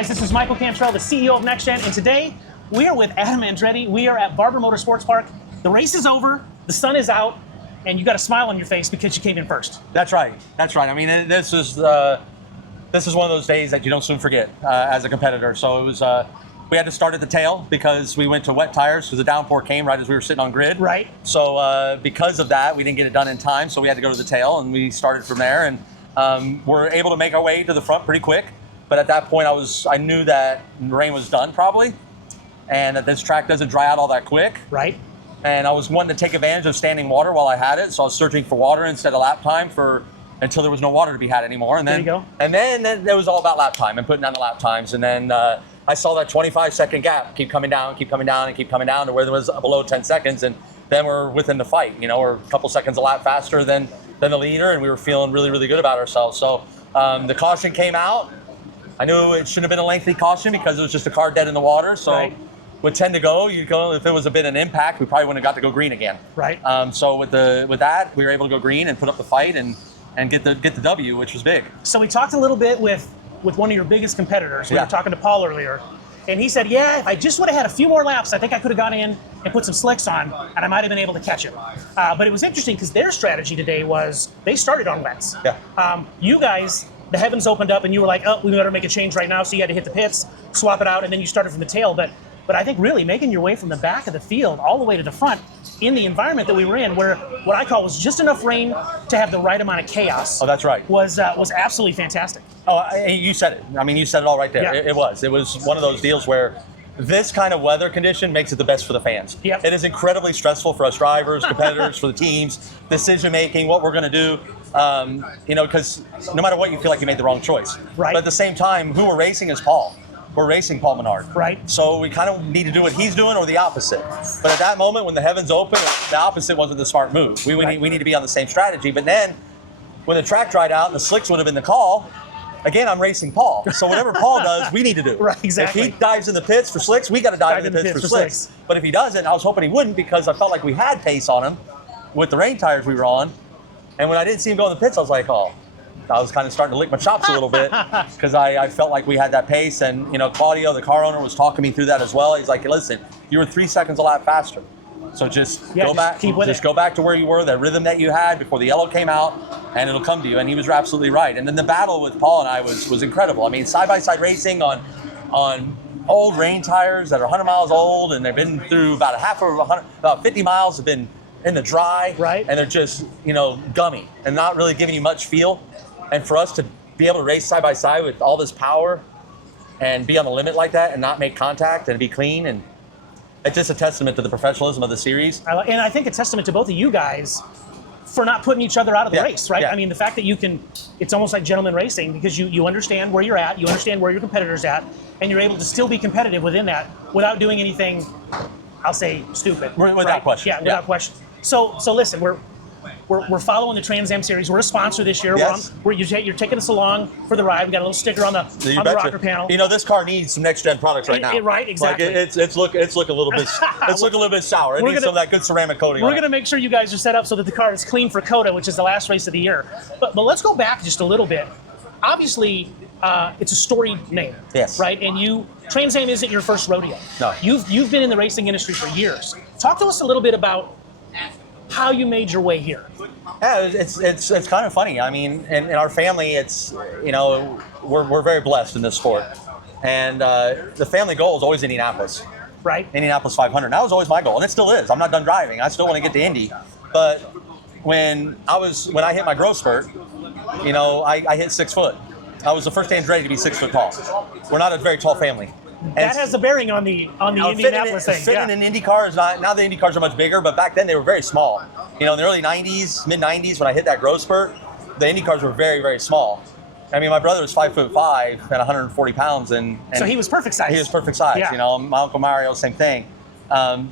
guys, this is Michael Cantrell, the CEO of Nexgen, and today we are with Andrew Andretti. We are at Barber Motorsports Park. The race is over, the sun is out, and you got a smile on your face because you came in first. That's right. That's right. I mean, this is one of those days that you don't soon forget as a competitor. So it was. We had to start at the tail because we went to wet tires because the downpour came right as we were sitting on grid. Right. So because of that, we didn't get it done in time. So we had to go to the tail, and we started from there. And we're able to make our way to the front pretty quick. But at that point, I knew that the rain was done probably, and that this track doesn't dry out all that quick. Right. And I was wanting to take advantage of standing water while I had it, so I was searching for water instead of lap time until there was no water to be had anymore. And then, there you go. And then it was all about lap time and putting down the lap times. And then I saw that 25-second gap keep coming down, and keep coming down to where there was below 10 seconds. And then we're within the fight. You know, we're a couple seconds a lap faster than the leader, and we were feeling really, really good about ourselves. So the caution came out. I knew it shouldn't have been a lengthy caution because it was just a car dead in the water. So. Right. With 10 to go, if it was a bit of an impact, we probably wouldn't have got to go green again. Right. So with that, we were able to go green and put up the fight and get the W, which was big. So we talked a little bit with one of your biggest competitors. We were talking to Paul earlier, and he said, yeah, if I just would have had a few more laps, I think I could have gone in and put some slicks on, and I might have been able to catch him. But it was interesting because their strategy today was they started on wets. Yeah. You guys, the heavens opened up, and you were like, oh, we better make a change right now. So you had to hit the pits, swap it out, and then you started from the tail. But I think really making your way from the back of the field all the way to the front in the environment that we were in, where what I call was just enough rain to have the right amount of chaos. Oh, that's right. Was absolutely fantastic. Oh, you said it. I mean, you said it all right there. Yeah. It was one of those deals where this kind of weather condition makes it the best for the fans. Yep. It is incredibly stressful for us drivers, competitors, for the teams, decision making, what we're going to do. Because no matter what, you feel like you made the wrong choice. Right. But at the same time, who we're racing is Paul. We're racing Paul Menard. Right. So we kind of need to do what he's doing or the opposite. But at that moment, when the heavens open, the opposite wasn't the smart move. We need to be on the same strategy. But then, when the track dried out and the slicks would have been the call, again, I'm racing Paul. So whatever Paul does, we need to do. Right, exactly. If he dives in the pits for slicks, we got to dive in the pits for slicks. But if he doesn't, I was hoping he wouldn't because I felt like we had pace on him with the rain tires we were on. And when I didn't see him go in the pits, I was like, oh. I was kind of starting to lick my chops a little bit because I felt like we had that pace. And, Claudio, the car owner, was talking me through that as well. He's like, listen, you were 3 seconds a lap faster. So just go back to where you were, that rhythm that you had before the yellow came out, and it'll come to you. And he was absolutely right. And then the battle with Paul and I was incredible. I mean, side-by-side racing on old rain tires that are 100 miles old, and they've been through about 50 miles have been in the dry. Right. And they're just, gummy and not really giving you much feel. And for us to be able to race side by side with all this power and be on the limit like that and not make contact and be clean, and it's just a testament to the professionalism of the series. And I think a testament to both of you guys for not putting each other out of the race, right? Yeah. I mean, the fact that it's almost like gentleman racing because you understand where you're at, you understand where your competitor's at, and you're able to still be competitive within that without doing anything, I'll say, stupid. Without question. Yeah, without question. So listen, we're following the Trans Am series. We're a sponsor this year. Yes. You're taking us along for the ride. We got a little sticker on the rocker panel. This car needs some next gen products right now. Right, exactly. Like it's look a little bit sour. It needs some of that good ceramic coating. We're going to make sure you guys are set up so that the car is clean for COTA, which is the last race of the year. But let's go back just a little bit. Obviously, it's a storied name. Yes. Right, and Trans Am isn't your first rodeo. No. You've been in the racing industry for years. Talk to us a little bit about how you made your way here. Yeah, it's kind of funny. I mean, in our family, it's we're very blessed in this sport, and the family goal is always Indianapolis. Right. Indianapolis 500. That was always my goal, and it still is. I'm not done driving. I still want to get to Indy, but when I hit my growth spurt, I hit 6 foot. I was the first Andretti to be 6 foot tall. We're not a very tall family. That has a bearing on the Indianapolis thing. Fitting in Indy cars, now the Indy cars are much bigger, but back then they were very small. In the early 90s, mid 90s, when I hit that growth spurt, the Indy cars were very, very small. I mean, my brother was 5'5" and 140 pounds, and so he was perfect size. He was perfect size. Yeah. My uncle Mario, same thing.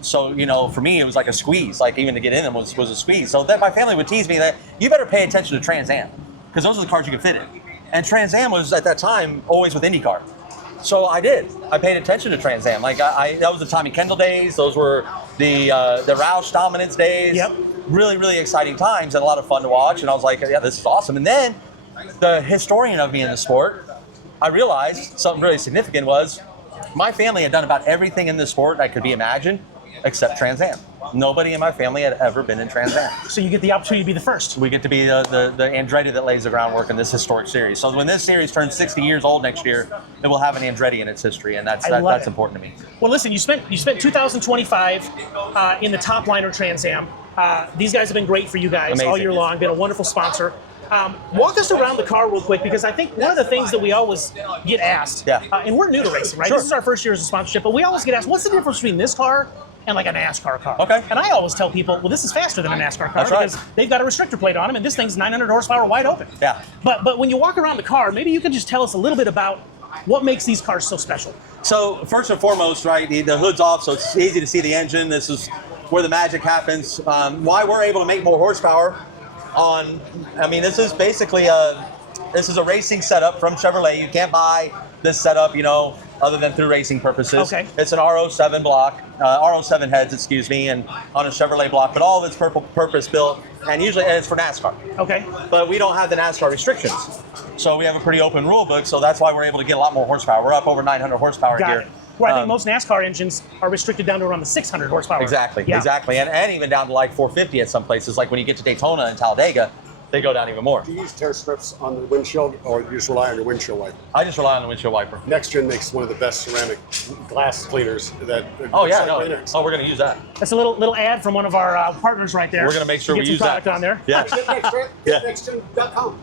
So for me, it was like a squeeze. Like even to get in them was a squeeze. So then my family would tease me that you better pay attention to Trans Am because those are the cars you could fit in. And Trans Am was at that time always with IndyCar. So I did. I paid attention to Trans Am. Like that was the Tommy Kendall days. Those were the Roush dominance days. Yep. Really, really exciting times and a lot of fun to watch. And I was like, yeah, this is awesome. And then the historian of me in the sport I realized something really significant was my family had done about everything in this sport that could be imagined except Trans Am. Nobody in my family had ever been in Trans Am. So you get the opportunity to be the first. We get to be the Andretti that lays the groundwork in this historic series. So when this series turns 60 years old next year, it will have an Andretti in its history, and that's important to me. Well, listen, you spent 2025 in the top liner Trans Am. These guys have been great for you guys all year long. Been a wonderful sponsor. Walk us around the car real quick, because I think one of the things that we always get asked, and we're new to racing, right? Sure. This is our first year as a sponsorship, but we always get asked, what's the difference between this car and like a NASCAR car? Okay. And I always tell people, well, this is faster than a NASCAR car because they've got a restrictor plate on them, and this thing's 900 horsepower wide open. Yeah. But when you walk around the car, maybe you can just tell us a little bit about what makes these cars so special. So first and foremost, right, the hood's off, so it's easy to see the engine. This is where the magic happens. Why we're able to make more horsepower this is basically this is a racing setup from Chevrolet. You can't buy this setup, other than through racing purposes. Okay. It's an R07 block, R07 heads, and on a Chevrolet block, but all of it's purpose built, and usually it's for NASCAR. Okay. But we don't have the NASCAR restrictions. So we have a pretty open rule book, so that's why we're able to get a lot more horsepower. We're up over 900 horsepower Got here. it. Where I think most NASCAR engines are restricted down to around the 600 horsepower. Exactly, Yeah. exactly. And even down to like 450 at some places. Like when you get to Daytona and Talladega, they go down even more. Do you use tear strips on the windshield, or you just rely on your windshield wiper? I just rely on the windshield wiper. Nexgen makes one of the best ceramic glass cleaners that. Oh yeah, no. Oh, we're going to use that. That's a little ad from one of our partners right there. We're going to make sure we use product that on there. Yeah. Get Nexgen.com.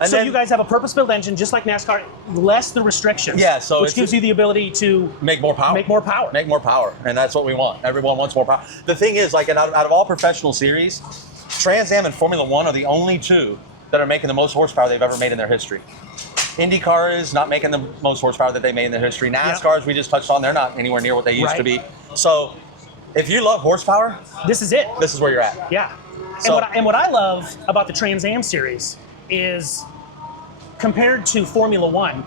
And so then, you guys have a purpose-built engine, just like NASCAR, less the restrictions. Yeah, so which gives you the ability to make more power. Make more power. Make more power, and that's what we want. Everyone wants more power. The thing is, like, out of all professional series, Trans Am and Formula One are the only two that are making the most horsepower they've ever made in their history. IndyCar is not making the most horsepower that they made in their history. NASCAR, as we just touched on, they're not anywhere near what they used to be. So, if you love horsepower, this is it. This is where you're at. Yeah. So, and what I love about the Trans Am series is, compared to Formula One,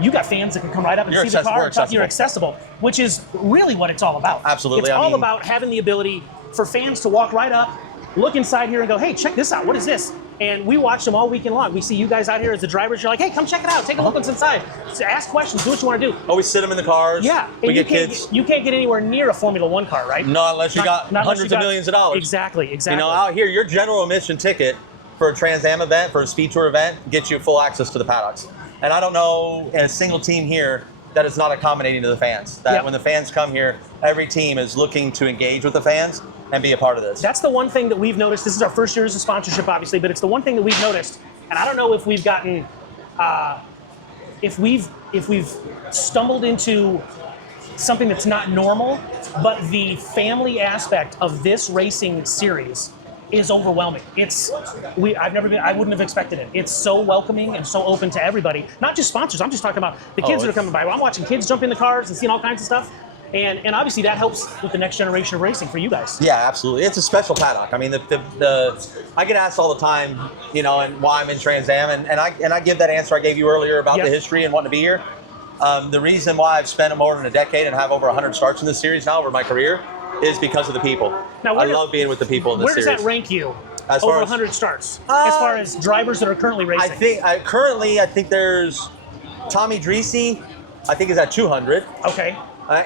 you got fans that can come right up and see the car. You're accessible, which is really what it's all about. Absolutely. It's all about having the ability for fans to walk right up, look inside here and go, hey, check this out. What is this? And we watch them all weekend long. We see you guys out here as the drivers. You're like, hey, come check it out. Take a look what's inside. So ask questions. Do what you want to do. Oh, we sit them in the cars. Yeah. We get kids. You can't get anywhere near a Formula One car, right? No, unless you got hundreds of millions of dollars. Exactly. Out here, your general admission ticket for a Trans Am event, for a Speed Tour event, gets you full access to the paddocks. And I don't know a single team here that is not accommodating to the fans. That when the fans come here, every team is looking to engage with the fans and be a part of this. That's the one thing that we've noticed. This is our first year as a sponsorship, obviously, but it's the one thing that we've noticed. And I don't know if we've gotten, if we've stumbled into something that's not normal, but the family aspect of this racing series is overwhelming. I wouldn't have expected it. It's so welcoming and so open to everybody, not just sponsors. I'm just talking about the kids that are coming by. I'm watching kids jump in the cars and seeing all kinds of stuff. And obviously that helps with the next generation of racing for you guys. Yeah, absolutely. It's a special paddock. I mean, I get asked all the time, and why I'm in Trans Am, and I give that answer I gave you earlier about the history and wanting to be here. The reason why I've spent more than a decade and have over 100 starts in this series now over my career is because of the people. Now, I love being with the people in this series. Where does that rank you? As over far as 100 starts, as far as drivers that are currently racing. I think there's Tommy Dreesy. I think is at 200. Okay.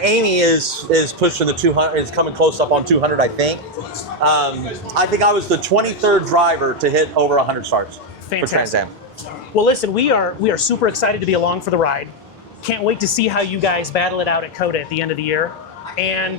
Amy is pushing the 200. Is coming close up on 200. I think. I think I was the 23rd driver to hit over 100 starts for Trans Am. Well, listen, we are super excited to be along for the ride. Can't wait to see how you guys battle it out at COTA at the end of the year, and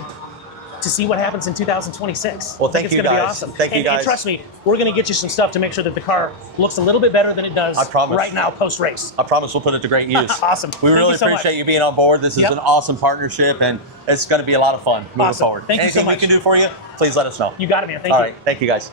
to see what happens in 2026. Well, thank you guys. It's going to be awesome. Thank you guys. And trust me, we're going to get you some stuff to make sure that the car looks a little bit better than it does right now post-race. I promise we'll put it to great use. Awesome. We really appreciate you being on board. This is an awesome partnership, and it's going to be a lot of fun moving forward. Thank you so much. Anything we can do for you, please let us know. You got it, man. Thank you. All right. Thank you, guys.